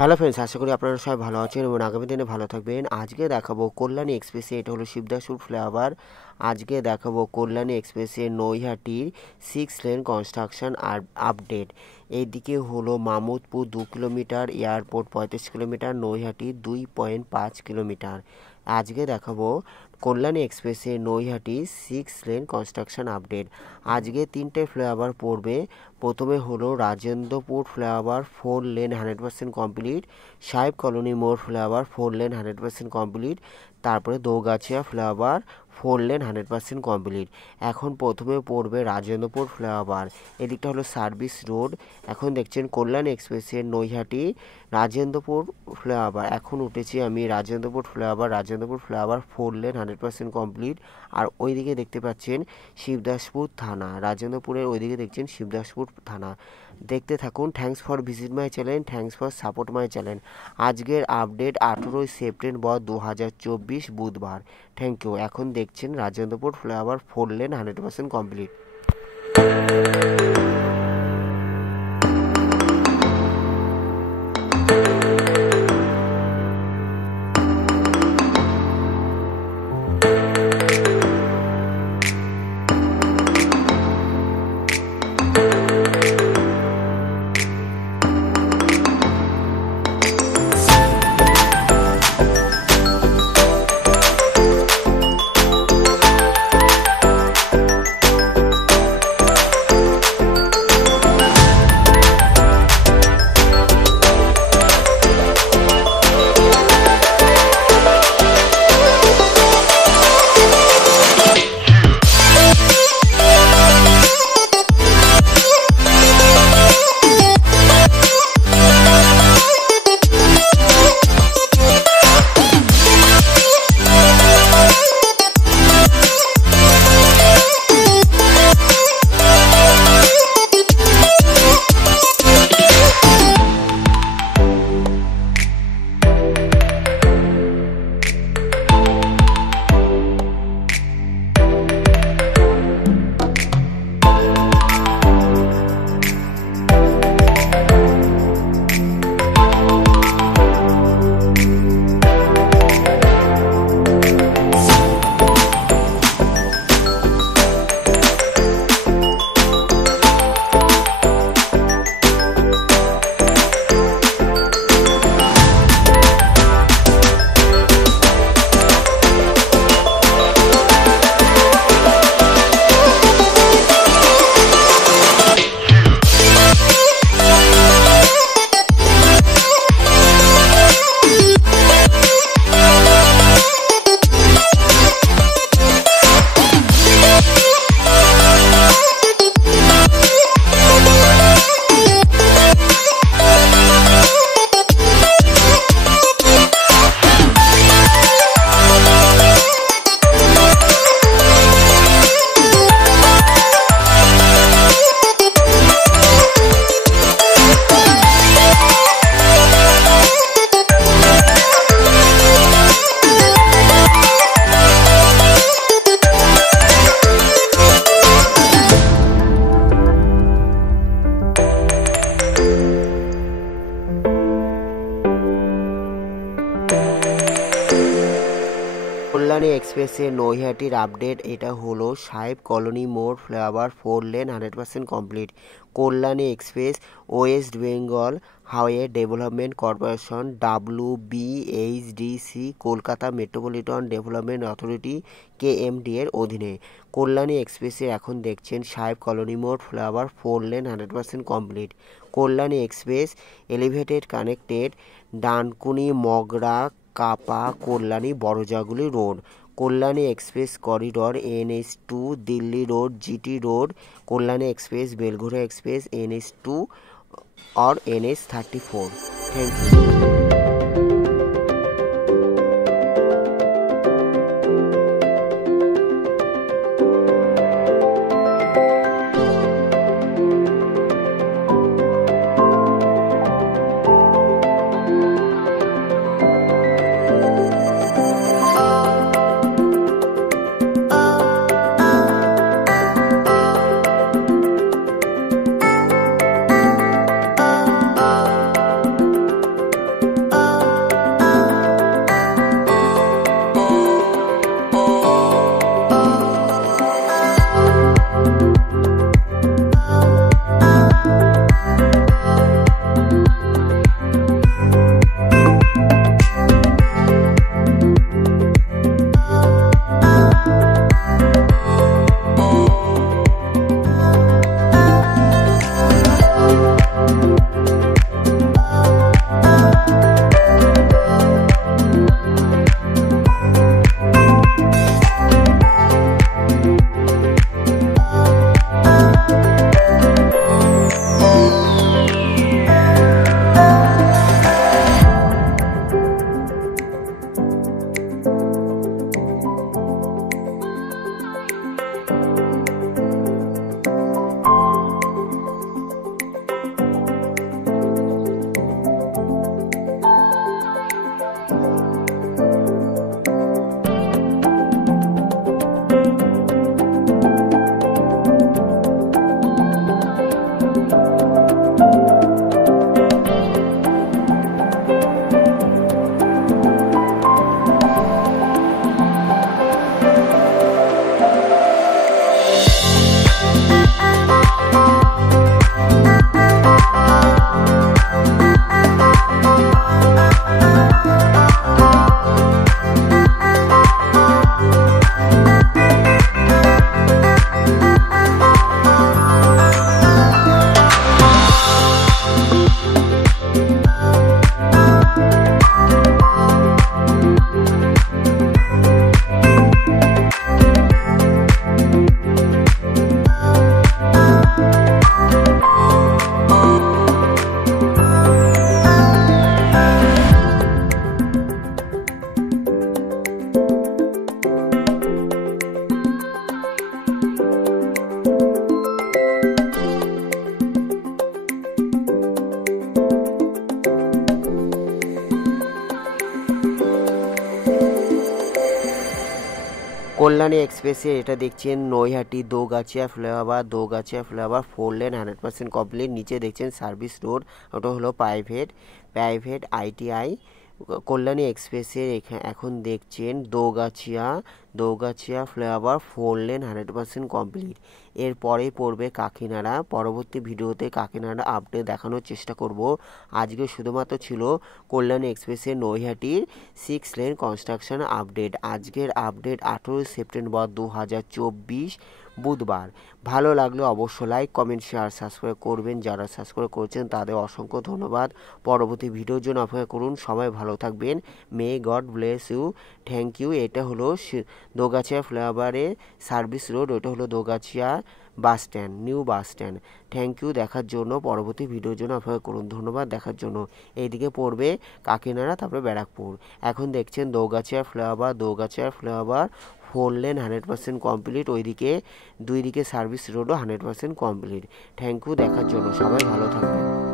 Hello friends, আশা করি আপনারা সবাই ভালো আছেন এবং আগামী দিনে ভালো থাকবেন। আজকে দেখাবো কল্যাণী এক্সপ্রেসে, এটা হলো শিবদাসপুর ফ্লাইওভার। আজকে দেখাবো কল্যাণী এক্সপ্রেসে নৈহাটির 6 লেন কনস্ট্রাকশন আর আপডেট। এইদিকে হলো Mamudpur 2 kilometre, airport 35 kilometre, Naihati 2.5 kilometre. আজকে দেখাবো কল্যাণী এক্সপ্রেসে নৈহাটি 6 লেন কনস্ট্রাকশন আপডেট। আজকে 3টে ফ্লাইওভার পড়বে। প্রথমে হলো রাজেন্দ্রপুর ফ্লাইওভার 4 লেন 100% কমপ্লিট, সাহেব কলোনি মোড় ফ্লাইওভার 4 লেন 100% কমপ্লিট, তারপরে দৌগাছিয়া ফ্লাইওভার 4 লেন 100% কমপ্লিট। এখন প্রথমে পড়বে রাজেন্দ্রপুর ফ্লাইওভার, এদিকটা হলো সার্ভিস রোড। এখন দেখছেন কল্যাণী এক্সপ্রেসের নৈহাটি রাজেন্দ্রপুর ফ্লাইওভার। এখন উঠেছি আমি রাজেন্দ্রপুর ফ্লাইওভার 4 লেন 100% কমপ্লিট। আর ওইদিকে দেখতে পাচ্ছেন শিবদাসপুর থানা, রাজেন্দ্রপুরের ওইদিকে দেখছেন শিবদাসপুর থানা। দেখতে থাকুন। Thanks for visit my channel, thanks for support my channel. আজকের আপডেট 18 সেপ্টেম্বর 2024 বুধবার। Thank you. এখন দেখছেন Rajendrapur flyover 4 lane 100% complete. Kalyani এক্সপ্রেসের নৈহাটির আপডেট, এটা হলো সাহেব কলোনি মোড় flyover 4 lane 100% complete. Kalyani express West Bengal highway development corporation WBHDC Kolkata metropolitan development authority KMD এর অধীনে। কল্যাণী এক্সপ্রেসে এখন দেখছেন সাহেব কলোনি মোড় flyover 4 lane 100% complete. Kalyani express elevated connected Dankuni Mogra কাপা Kalyani Barajaguli road. Kalyani express corridor NH2 Delhi road GT road. Kalyani express Belgharia express NH2 और NH34। Thank you. Kalyani এক্সপ্রেসে এটা দেখছেন Naihati Dogachhia flyover 4 lane 100% complete. নিচে দেখছেন সার্ভিস রোড, ওটা হলো প্রাইভেট আইটিআই। কল্যাণী এক্সপ্রেসের এখন দেখছেন দোগাছিয়া ফ্লাইওভার 4 লেন 100% কমপ্লিট। এরপরে পড়বে কাকিনাড়া। পরবর্তী ভিডিওতে কাকিনাড়া আপডেট দেখানোর চেষ্টা করব। আজকে শুধুমাত্র ছিল কল্যাণী এক্সপ্রেসের নৈহাটির 6 লেন কনস্ট্রাকশন আপডেট। আজকের আপডেট 18 সেপ্টেম্বর 2024 বুধবার। ভালো লাগলে অবশ্যই লাইক, কমেন্ট, শেয়ার, সাবস্ক্রাইব করবেন। যারা সাবস্ক্রাইব করছেন তাদের অসংখ্য ধন্যবাদ। পরবর্তী ভিডিওর জন্য অপেক্ষা করুন। সবাই ভালো থাকবেন। May God bless you. Thank you. এটা হলো দোগাছিয়া ফ্লাইওভারে সার্ভিস রোড, ওটা হলো Dogachhia bus stand, new bus stand. Thank you দেখার জন্য। পরবর্তী ভিডিওর জন্য অপেক্ষা করুন। ধন্যবাদ দেখার জন্য। এইদিকে পড়বে কাকিনাড়া, তারপরে ব্যারাকপুর। এখন দেখছেন দোগাছিয়া ফ্লাইওভার 4 লেন 100% কমপ্লিট। ওইদিকে 2 দিকে সার্ভিস রোডও 100% কমপ্লিট। থ্যাংক ইউ দেখার জন্য। সবাই ভালো থাকবেন।